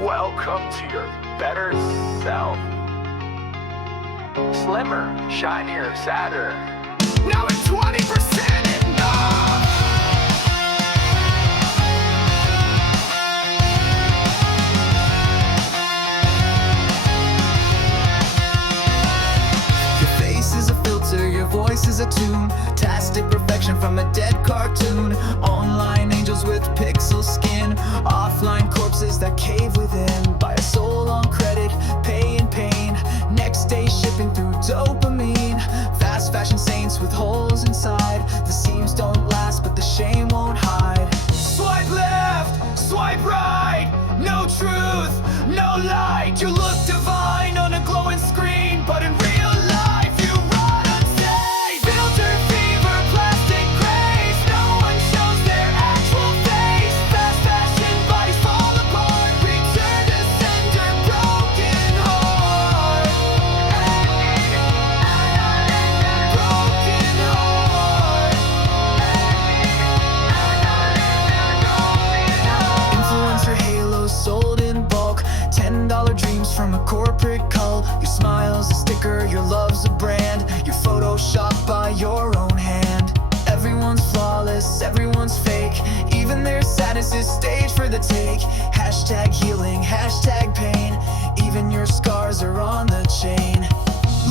Welcome to your better self. Slimmer, shinier, sadder. Now at 20% enough. Your face is a filter, your voice is a tune. Tastic perfection from a dead cartoon. Online angels with pixel skin. Offline corpses that cave within. Buy a soul on credit, pay in pain. Next day shipping through dopamine. Fast fashion saints with holes inside. The seams don't last but the shame won't hide. Swipe left, swipe right. No truth, no light. You look divine on a glowing screen, but in real life you rot unsafe. Filter fever, plastic craze. No one shows their actual face. Fast fashion bodies fall apart. Return to sender, broken heart. Broken heart. Influencer halos sold in bulk. $10 dreams from a corporate cult. Your smile's a sticker, your love's a brand. Your photoshopped by your own hand. Everyone's flawless, everyone's fake. Even their sadness is staged for the take. Hashtag healing, hashtag pain. Even your scars are on the chain.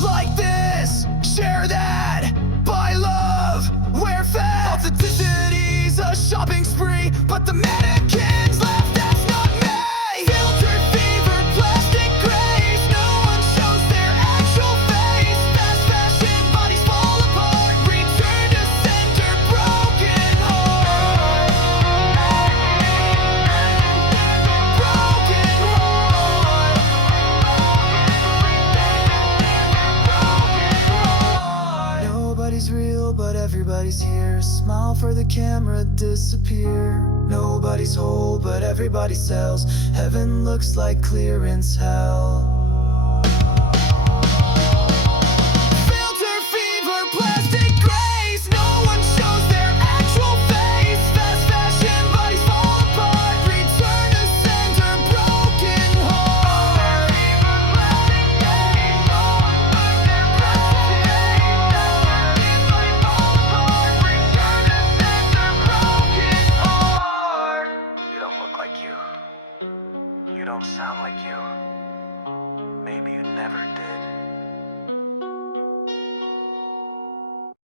Like this, share that. Buy love, wear fat. Authenticity's a shopping spree, but the mannequins left, that's not me. Filter fever, plastic craze. No one shows their actual face. Fast fashion bodies fall apart. Return to sender, broken heart. Broken heart. Nobody's real, but everybody's here. Smile for the camera, disappear. Nobody's whole, but everybody sells. Heaven looks like clearance hell. Filter fever, plastic grace. No one shows their actual face. Fast fashion bodies fall apart. Return to sender, broken heart. You don't look like you. You don't sound like you.